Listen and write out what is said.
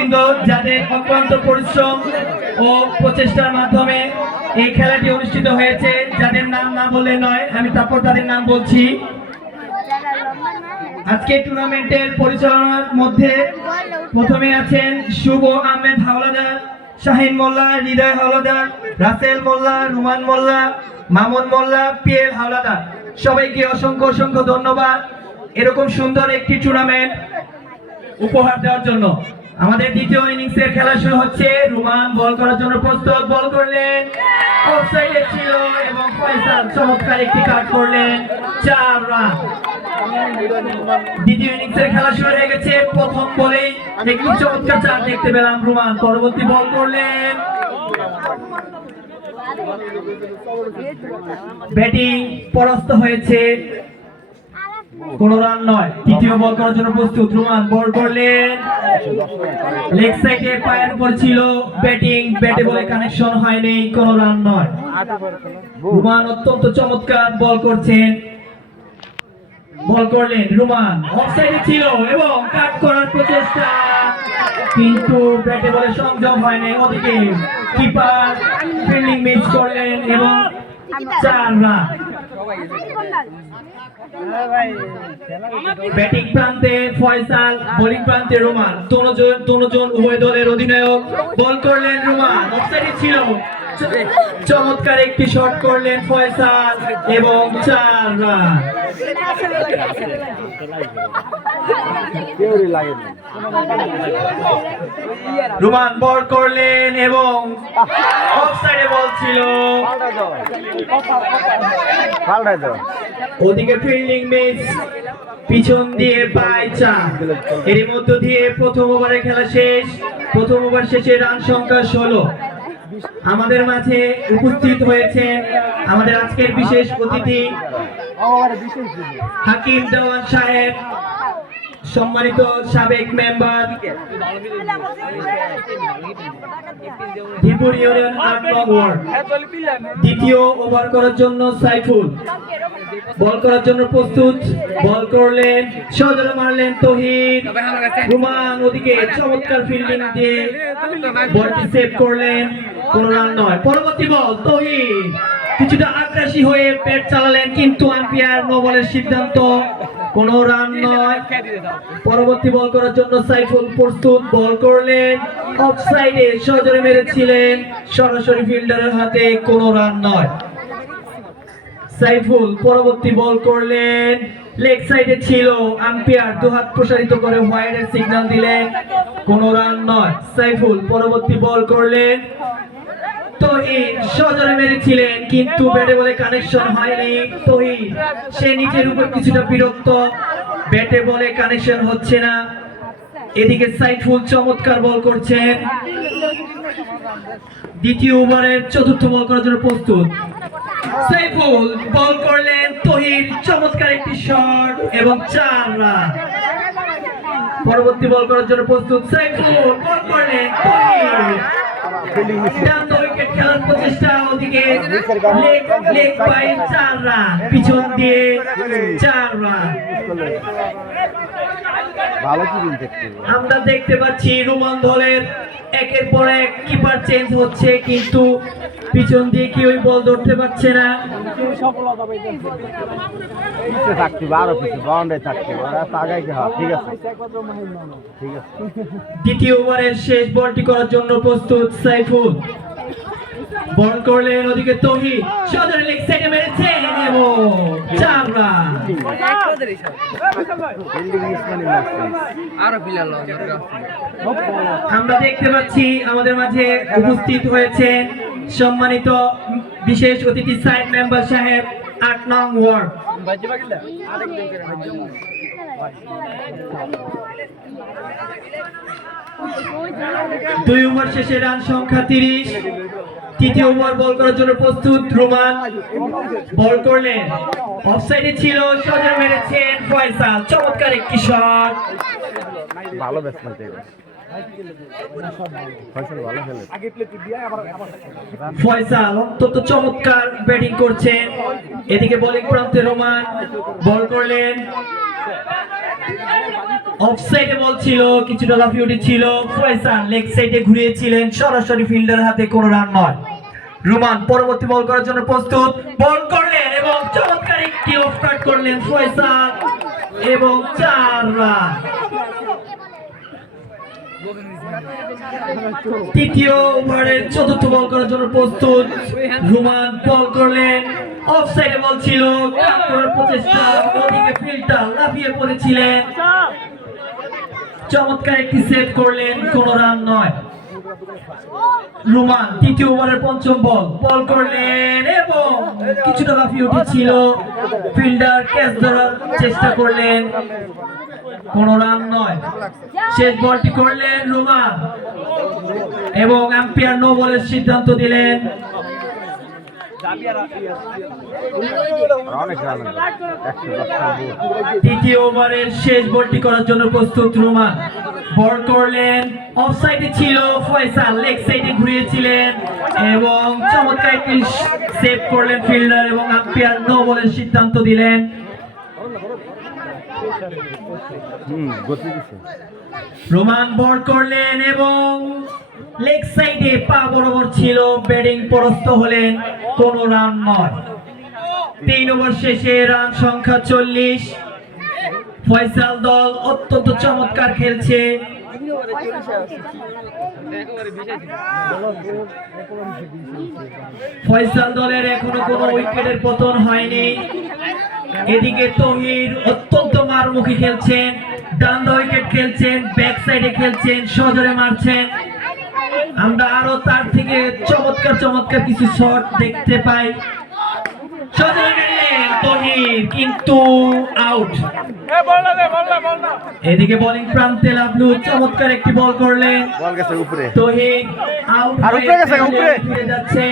দর্শকবৃন্দ যাদের অক্লান্ত পরিশ্রম ও প্রচেষ্টার মাধ্যমে এই খেলাটি অনুষ্ঠিত হয়েছে, যাদের নাম না বললে নয়, আমি তারপর তাদের নাম বলছি। আজকে টুর্নামেন্টের পরিচালনার মধ্যে প্রথমে আছেন শুভ আহমেদ হাওলাদার, শাহিন মোল্লা, হৃদয় হাওলাদার, রাসেল মোল্লা, রুমান মোল্লা, মামুন মোল্লা, পিএল হাওলাদার। সবাইকে অসংখ্য অসংখ্য ধন্যবাদ এরকম সুন্দর একটি টুর্নামেন্ট উপহার দেওয়ার জন্য। আমাদের দ্বিতীয় ইনিংসের খেলা শুরু হচ্ছে। রুমান বল করার জন্য প্রস্তুত, বল করলেন, অফসাইডে ছিল এবং ফয়সাল চমৎকার একটি কাট করলেন, 4 রান। দ্বিতীয় ইনিংসের খেলা শুরু হয়ে গেছে। প্রথম বলেই একটি চমৎকার চার দেখতে পেলাম রুমান, পরবর্তী বল করলেন, ব্যাটিং পরাস্ত হয়েছে, কোন রান নয়। তৃতীয় বল করার জন্য প্রস্তুত, রুমান বল করলেন, লেগ সাইডে পায়ের উপর ছিল, ব্যাটিং ব্যাটে বলে কানেকশন হয়নি, কোন রান নয়। রুমান অত্যন্ত চমৎকার বল করছেন, বল করলেন, রুমান অফসাইডে ছিল এবং কাট করার প্রচেষ্টা, কিন্তু ব্যাটে বলে সংযম হয়নি। ওদিকে কিপার ফিল্ডিং মিস করলেন এবং 4 রান। ব্যাটিং প্রান্তে ফয়সাল, বোলিং প্রান্তে রুমান, দুজন উভয় দলের অধিনায়ক। বল করলেন রুমান, অফসাইডে ছিল, চমৎকার একটি শট করলেন ফয়সাল এবং 4 রান। রুমান বল করলেন এবং অফসাইডে বল ছিল, ওদিকে ফিল্ডিং মিস, পিছন দিয়ে বাই 4। এর মধ্য দিয়ে প্রথম ওভারের খেলা শেষ। প্রথম ওভার শেষে রান সংখ্যা 16। আমাদের মাঝে উপস্থিত হয়েছেন আমাদের আজকের বিশেষ অতিথি হাকিম দেওয়ান সাহেব, সম্মানিত সাবেক মেম্বার ত্রিপুরা ইউনিয়ন 8 নং ওয়ার্ড। দ্বিতীয় ওভার করার জন্য সাইফুল বল করার জন্য প্রস্তুত, বল করলেন, সজোরে মারলেন তৌহিদ, রুমান ওদিকে চমৎকার ফিল্ডিং দিয়ে বলটি সেভ করলেন, কোন রান নয়। পরবর্তী বল, তৌহিদ কিছুটা আগ্রাসী হয়ে ব্যাট চালালেন, কিন্তু আম্পায়ার নো বলের সিদ্ধান্ত, কোন রান নয়। পরবর্তী বল করার জন্য সাইফুল প্রস্তুত, বল করলেন, অফসাইডে সজোরে মেরেছিলেন, সরাসরি ফিল্ডারের হাতে, কোন রান নয়। সাইফুল পরবর্তী বল করলেন, লেগ সাইডে ছিল, আম্পায়ার দুহাত প্রসারিত করে হোয়াইটের সিগন্যাল দিলেন, কোন রান নয়। সাইফুল পরবর্তী বল করলেন, তৌহিদ সজোরে মেরেছিলেন, কিন্তু ব্যাটে বলে কানেকশন হয়নি। তৌহিদ সে নিজের উপর কিছুটা বিরক্ত, ব্যাটে বলে কানেকশন হচ্ছে না। এদিকে সাইফুল চমৎকার বল করছেন। দ্বিতীয় ওভারের চতুর্থ বল করার জন্য প্রস্তুত, সাইফুল বল করলেন, তৌহিদ চমৎকার একটি শট এবং 4 রান। পরবর্তী বল করার জন্য প্রস্তুত, সাইফুল বল করলেন, তৌহিদ উইকেট খেলার প্রচেষ্টা, ওদিকে লেগ বাই 4 রান, পিছন দিয়ে 4 রান। আমরা দেখতে পাচ্ছি রুমান দলের একের পর এক কিপার চেঞ্জ হচ্ছে, কিন্তু পিছন দিয়ে কি ওই বল ধরতে পারছে না। দ্বিতীয় ওভারের শেষ বলটি করার জন্য প্রস্তুত সাইফুল, বল করলেন, ওদিকে তৌহিদ সজোরে লেগ সাইডে মেরেছেন এবং 4 রান। আমরা দেখতে পাচ্ছি আমাদের মাঝে উপস্থিত হয়েছেন সম্মানিত বিশেষ অতিথি সাইড মেম্বার সাহেব 8 নং ওয়ার্ড। দুই ওভার শেষে রান সংখ্যা 30। তৃতীয় ওভার বল করার জন্য প্রস্তুত, রুমান বল করলেন, অফসাইডে ছিল, সজোরে মেরেছেন ফয়সাল, চমৎকার একটি শট। ভালো ব্যাটসম্যান ফয়সাল অত্যন্ত চমৎকার ব্যাটিং করছেন। এদিকে বোলিং প্রান্তে রোমান বল করলেন, অফসাইডে বল ছিল, কিছুটা লাফিয়ে উঠেছিল ফয়সাল, লেগ সাইডে ঘুরিয়েছিলেন, সরাসরি ফিল্ডার হাতে, কোনো রান নয়। রুমান পরবর্তী বল করার জন্য প্রস্তুত, বল করলেন এবং চমৎকার একটি অফ কাট করলেন ফয়সাল এবং 4 রান। তৃতীয় ওভারের চতুর্থ বল করার জন্য প্রস্তুত, রুমান বল করলেন, অফসাইডে বল ছিল, কাট করার প্রচেষ্টা, ওদিকে ফিল্ডার লাফিয়ে পড়েছিলেন, চমৎকার একটি সেভ করলেন, কোনো রান নয়। রুমান তৃতীয় ওভারের পঞ্চম বল করলেন এবং কিছুটা লাফিয়ে উঠেছিল, ফিল্ডার ক্যাচ ধরার চেষ্টা করলেন, কোনো রান নয়। শেষ বলটি করলেন রুমান এবং আম্পায়ার নো বলের সিদ্ধান্ত দিলেন। তৃতীয় ওভারের শেষ বলটি করার জন্য প্রস্তুত রুমান, বল করলেন, অফসাইডে ছিল ফয়সাল, লেগ সাইডে ঘুরিয়েছিলেন এবং চমৎকার একটি সেভ করলেন ফিল্ডার এবং আম্পায়ার নো বলের সিদ্ধান্ত দিলেন। রোমান বল করলেন এবং লেগ সাইডে পা বরাবর ছিল, ব্যাটিং পরাস্ত হলেন, কোনো রান নয়। 3 ওভার শেষে রান সংখ্যা 40। ফয়সাল দল অত্যন্ত চমৎকার খেলছে। ফয়সাল দলের এখনো কোনো উইকেটের পতন হয়নি। এদিকে তহির অত্যন্ত মারমুখী খেলছেন, ডান উইকেট খেলছেন, ব্যাক সাইডে খেলছেন, সজোরে মারছেন। আমরা আরো তার থেকে চমৎকার চমৎকার কিছু শট দেখতে পাই। সজোরে গেলেন তহির, কিন্তু আউট। এদিকে বোলিং প্রান্তে লাভলু চমৎকার একটি বল করলেন, তহির আউট হয়ে যাচ্ছে।